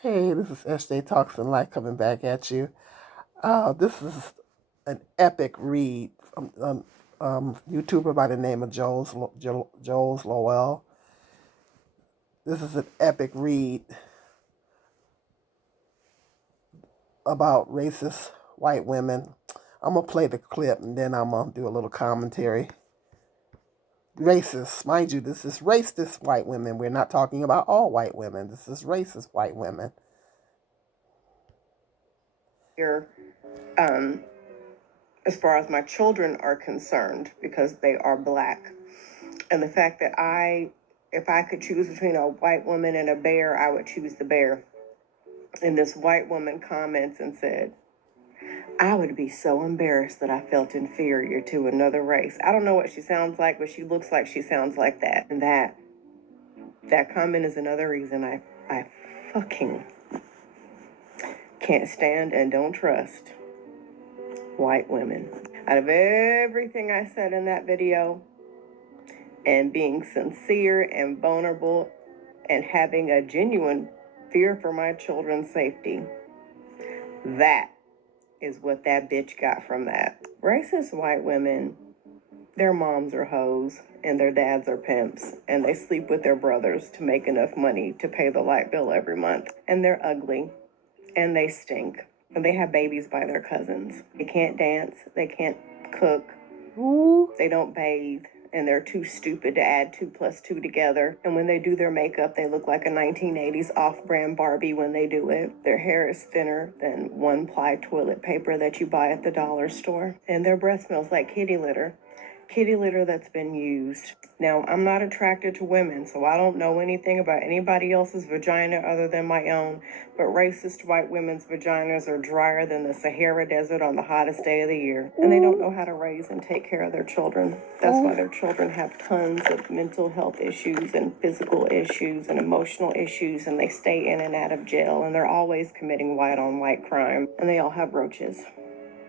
Hey, this is SJ Talks and Light coming back at you. This is an epic read from YouTuber by the name of Joel's Lowell. This is an epic read about racist white women. I'm gonna play the clip and then I'm gonna do a little commentary. Racist, mind you, this is racist white women. We're not talking about all white women. This is racist white women. Here, as far as my children are concerned, because they are Black. And the fact that if I could choose between a white woman and a bear, I would choose the bear. And this white woman comments and said, I would be so embarrassed that I felt inferior to another race. I don't know what she sounds like, but she looks like she sounds like that. And that comment is another reason I fucking can't stand and don't trust white women. Out of everything I said in that video, and being sincere and vulnerable and having a genuine fear for my children's safety, that is what that bitch got from that. Racist white women, their moms are hoes and their dads are pimps, and they sleep with their brothers to make enough money to pay the light bill every month. And they're ugly and they stink. And they have babies by their cousins. They can't dance, they can't cook, they don't bathe, and they're too stupid to add 2 plus 2 together. And when they do their makeup, they look like a 1980s off-brand Barbie when they do it. Their hair is thinner than 1-ply toilet paper that you buy at the dollar store. And their breath smells like kitty litter that's been used. Now, I'm not attracted to women, so I don't know anything about anybody else's vagina other than my own, but racist white women's vaginas are drier than the Sahara Desert on the hottest day of the year, and they don't know how to raise and take care of their children. That's why their children have tons of mental health issues and physical issues and emotional issues, and they stay in and out of jail, and they're always committing white-on-white crime, and they all have roaches,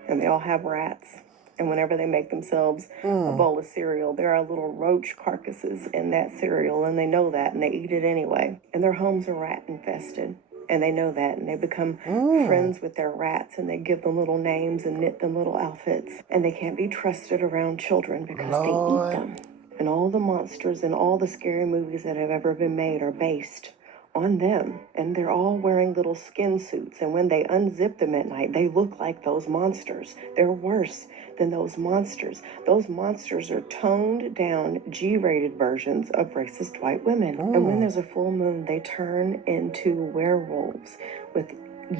and they all have rats. And whenever they make themselves a bowl of cereal, there are little roach carcasses in that cereal, and they know that, and they eat it anyway. And their homes are rat infested, and they know that, and they become friends with their rats, and they give them little names and knit them little outfits. And they can't be trusted around children because they eat them. And all the monsters and all the scary movies that have ever been made are based on them, and they're all wearing little skin suits, and when they unzip them at night, they look like those monsters. They're worse than those monsters. Those monsters are toned down, G-rated versions of racist white women. And when there's a full moon, they turn into werewolves with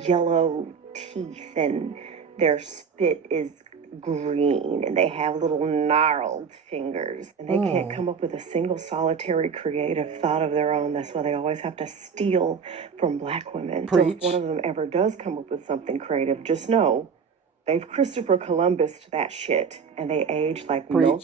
yellow teeth, and their spit is green, and they have little gnarled fingers, and they can't come up with a single solitary creative thought of their own. That's why they always have to steal from Black women. Preach. So if one of them ever does come up with something creative, just know they've Christopher Columbus'd that shit, and they age like milk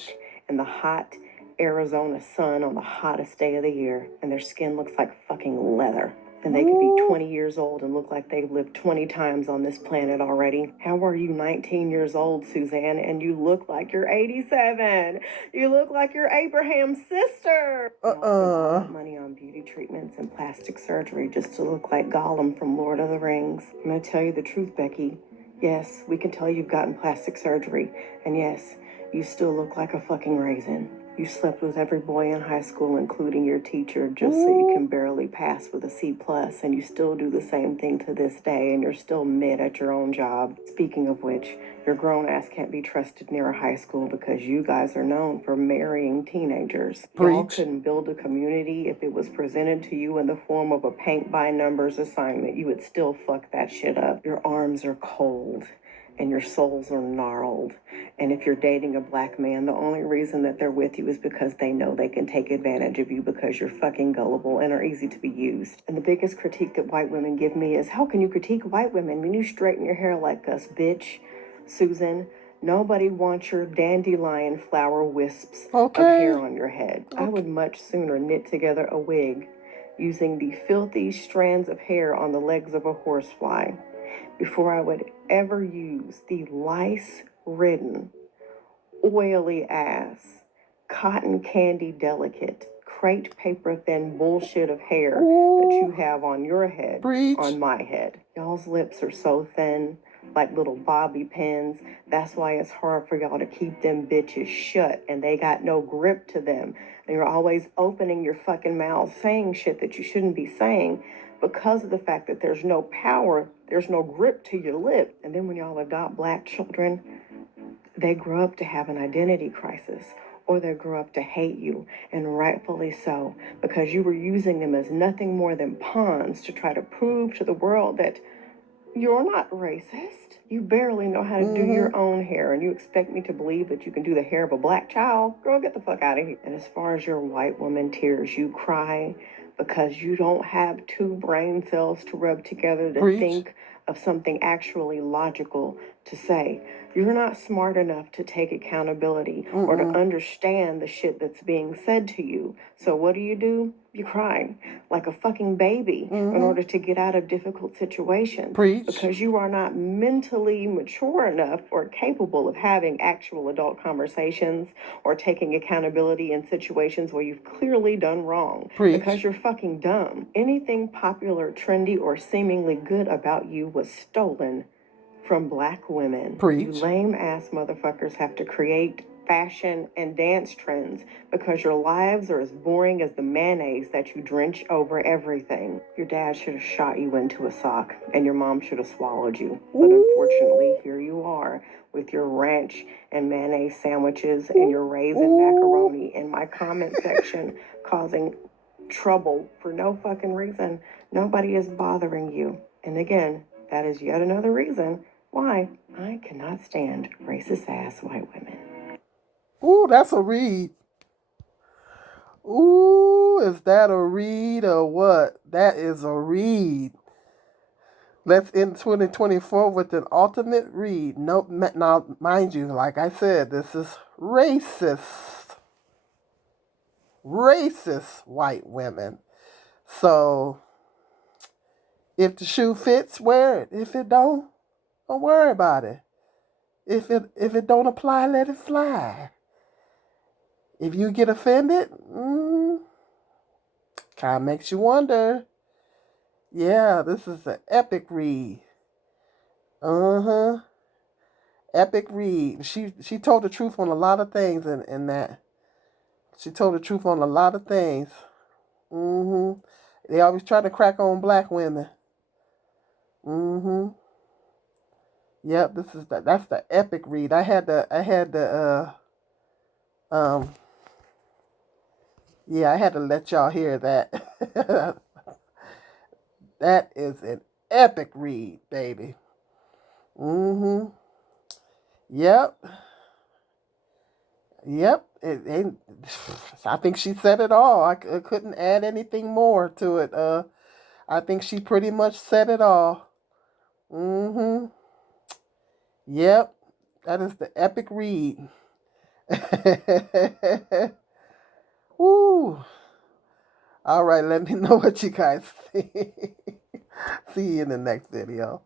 in the hot Arizona sun on the hottest day of the year, and their skin looks like fucking leather. And they could be 20 years old and look like they've lived 20 times on this planet already. How are you 19 years old, Suzanne, and you look like you're 87? You look like you're Abraham's sister. They all spend all that money on beauty treatments and plastic surgery just to look like Gollum from Lord of the Rings. I'm gonna tell you the truth, Becky. Yes, we can tell you've gotten plastic surgery. And yes, you still look like a fucking raisin. You slept with every boy in high school, including your teacher, just so you can barely pass with a C+, and you still do the same thing to this day, and you're still mid at your own job. Speaking of which, your grown ass can't be trusted near a high school because you guys are known for marrying teenagers. Y'all couldn't build a community if it was presented to you in the form of a paint by numbers assignment. You would still fuck that shit up. Your arms are cold and your souls are gnarled. And if you're dating a Black man, the only reason that they're with you is because they know they can take advantage of you because you're fucking gullible and are easy to be used. And the biggest critique that white women give me is, how can you critique white women when you straighten your hair like us, bitch? Susan, nobody wants your dandelion flower wisps of hair on your head. I would much sooner knit together a wig using the filthy strands of hair on the legs of a horsefly before I would ever use the lice-ridden, oily ass, cotton candy delicate, crepe paper thin bullshit of hair Ooh. that you have on your head, Preach. on my head. Y'all's lips are so thin, like little bobby pins. That's why it's hard for y'all to keep them bitches shut, and they got no grip to them. And you're always opening your fucking mouth saying shit that you shouldn't be saying because of the fact that there's no power, there's no grip to your lip. And then when y'all adopt black children, they grow up to have an identity crisis, or they grow up to hate you, and rightfully so, because you were using them as nothing more than pawns to try to prove to the world that you're not racist. You barely know how to do your own hair, and you expect me to believe that you can do the hair of a black child? Girl, get the fuck out of here. And as far as your white woman tears, you cry because you don't have two brain cells to rub together to Preach. think of something actually logical to say. You're not smart enough to take accountability or to understand the shit that's being said to you. So what do? You cry like a fucking baby in order to get out of difficult situations. Preach. Because you are not mentally mature enough or capable of having actual adult conversations or taking accountability in situations where you've clearly done wrong. Preach. Because you're fucking dumb. Anything popular, trendy, or seemingly good about you was stolen from black women. Preach. You lame ass motherfuckers have to create fashion and dance trends because your lives are as boring as the mayonnaise that you drench over everything. Your dad should have shot you into a sock and your mom should have swallowed you. But unfortunately, here you are with your ranch and mayonnaise sandwiches and your raisin macaroni in my comment section causing trouble for no fucking reason. Nobody is bothering you. And again, that is yet another reason why I cannot stand racist ass white women. Ooh, that's a read. Ooh, is that a read or what? That is a read. Let's end 2024 with an ultimate read. Nope, now, mind you, like I said, this is racist. Racist white women. So, if the shoe fits, wear it. If it don't worry about it. If it don't apply, let it fly. If you get offended, kind of makes you wonder. Yeah, this is an epic read. Epic read. She told the truth on a lot of things in that. She told the truth on a lot of things. They always try to crack on black women. Yep, that's the epic read. I had to let y'all hear that. That is an epic read, baby. Yep. I think she said it all. I couldn't add anything more to it. I think she pretty much said it all. Yep. That is the epic read. Woo. All right, let me know what you guys think. See you in the next video.